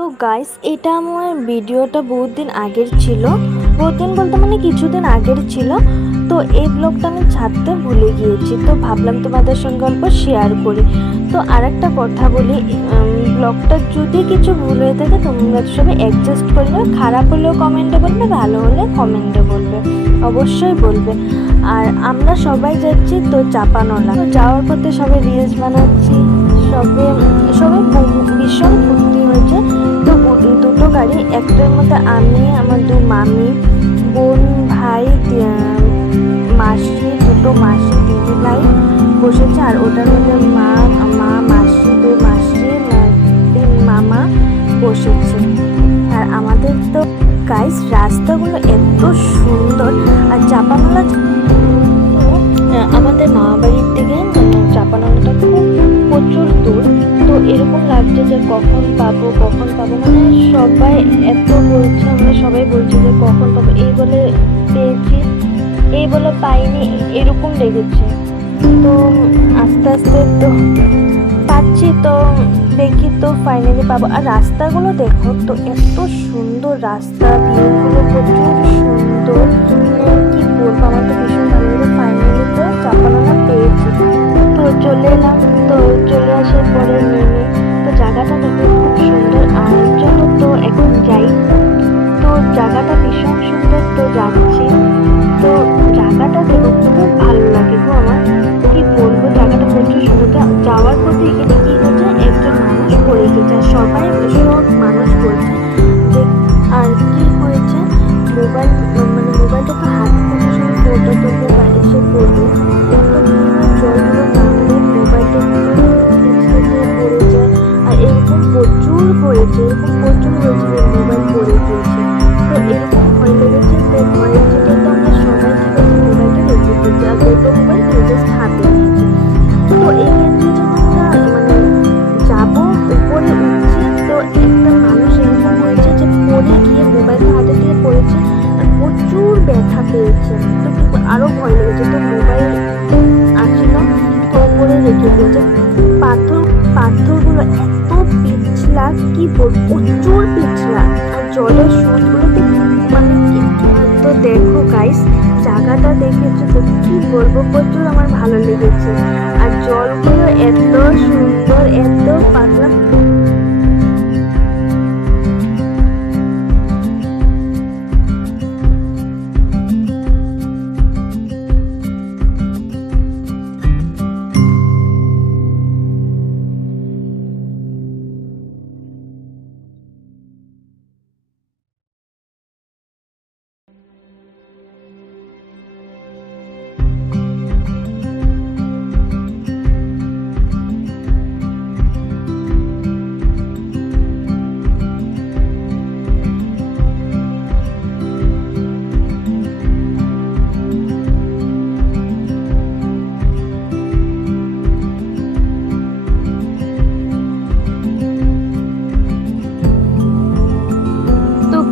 তো গাইস, এটা আমার ভিডিওটা বহুত দিন আগের ছিল। বহুত দিন বলতে মানে কিছুদিন আগের ছিল। তো এই ব্লগটা আমি ছাড়তে ভুলে গিয়েছি, তো ভাবলাম তোমাদের সঙ্গে অল্প শেয়ার করি। তো আর একটা কথা বলি, ব্লগটা যদি কিছু ভুল হয়ে থাকে তোমরা সবাই অ্যাডজাস্ট করে নেবে। খারাপ হলেও কমেন্টে বলবে, ভালো হলে কমেন্টে বলবে, অবশ্যই বলবে। আর আমরা সবাই যাচ্ছি তো চাপানোলা। তো যাওয়ার পথে সবাই রিলস বানাচ্ছি, সবাই ভীষণ ফুর্তি হয়েছে। তো দুটো গাড়ি, একটার মধ্যে আমি, আমার দু মামি, বোন, ভাই, মাসি, দুটো মাসি, দিদি ভাই বসেছে। আর ওটার মধ্যে মা, মাসি, দুই মাসি, তিন মামা বসেছে। আর আমাদের তো গাইস রাস্তাগুলো এত সুন্দর। আর চাপানোলা আমাদের মামা বাড়ির থেকে চাপানোলাটা খুব প্রচুর দূর। তো এরকম লাগছে যে কখন পাবো মানে সবাই এত বলছে, আমরা সবাই বলছি যে কখন পাবো, এই বলে পেয়েছি, এই বলে পাইনি, এরকম লেগেছে। তো আস্তে আস্তে তো পাচ্ছি, তো দেখি তো ফাইনালি পাবো। আর রাস্তাগুলো দেখো তো, এত সুন্দর রাস্তা, ভিউগুলো প্রচুর সুন্দর, কি বলবো, আমার তো ভীষণ ভালো লাগে। ফাইনালি তো চাপানোলা পেয়েছি, তো চলে এলাম। তো চলে আসার পরে নেমে তো জায়গাটা দেখো খুব সুন্দর। আর চলো তো এখন যাই। তো জায়গাটা ভীষণ সুন্দর, তো যাচ্ছি। তো জায়গাটা দেখো খুব ভালো লাগে গো আমার, কি বলবো, জায়গাটা প্রচুর সুন্দর। যাওয়ার পথে এখানে কি হচ্ছে, একজন মানুষ পড়ে গেছে, আর সব মানুষ বলছে যে, আর কি হয়েছে, মোবাইলটা তো হাত করে সবাই ফটো তুলবে বা এসে পড়বে, একটু জলগুলো নামলে মোবাইলটা পড়ে যায়। আর এরকম প্রচুর হয়েছে যে মোবাইল পড়ে গিয়েছে। তো এরকম ভয় লেগেছে, তো ভয়ের যেটা তো আমরা সবাই কি করছি, মোবাইলটা রেখে দিচ্ছি, আর দুটো মোবাইল জাস্ট হাতে নিয়েছি। তো এই ক্ষেত্রে যখন আমরা যাবো, উপরে উঠছি, তো একটা মানুষ এরকম হয়েছে যে পড়ে গিয়ে মোবাইলটা হাতে দিয়ে পড়েছে, আর প্রচুর ব্যথা পেয়েছে। তো কিন্তু আরো ভয় লেগেছে। তো মোবাইল আসছিল, তো উপরে রেখে দিয়েছে। পাথরগুলো এত পিছলা, কি বলবো, প্রচুর পিছলা। আর জলের স্রোতগুলোতে মানে তো দেখো গাইস, জায়গাটা দেখেছো তো, কি বলবো, প্রচুর আমার ভালো লেগেছে। আর জলগুলো এত সুন্দর, এত পাতলা।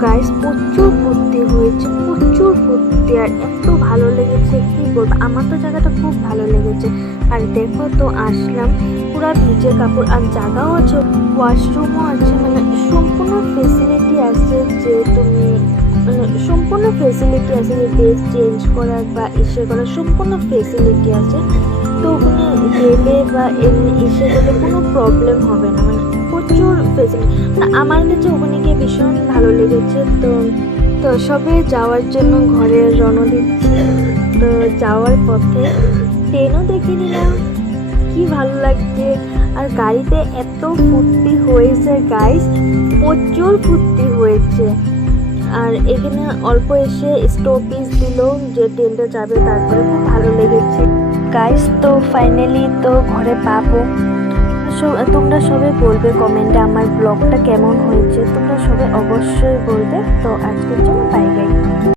গাইস প্রচুর ফুর্তি হয়েছে, প্রচুর ফুর্তি, আর এত ভালো লেগেছে, কি বলবো, আমার তো জায়গাটা খুব ভালো লেগেছে। আর দেখো তো আসলাম, পুরো ভিজে কাপড়, আর জায়গাও আছে, ওয়াশরুমও আছে, মানে সম্পূর্ণ ফেসিলিটি আছে, যে তুমি সম্পূর্ণ ফেসিলিটি আছে, যে ড্রেস চেঞ্জ করার বা এসে করার সম্পূর্ণ ফেসিলিটি আছে। তো ওখানে গেলে বা এমনি এসে গেলে কোনো প্রবলেম হবে না, মানে প্রচুর ফেসিলিটি। আমার কাছে ওখানে গিয়ে ভীষণ ভালো লেগেছে। তো সবে যাওয়ার জন্য ঘরে রওনা দিচ্ছি। তো যাওয়ার পথে ট্রেনও দেখে নিলাম, কি ভালো লাগছে। আর গাড়িতে এত ফুর্তি হয়েছে গাইস, প্রচুর ফুর্তি হয়েছে। আর এখানে অল্প এসে স্টপেজ দিল, যে ট্রেনটা যাবে, তারপরে খুব ভালো লেগেছে গাইস। তো ফাইনালি তো ঘরে পাবো। তোমরা সবাই বলবে কমেন্টে আমার ব্লগটা কেমন হয়েছে, তোমরা সবাই অবশ্যই বলবে। তো আজকের জন্য বাই বাই।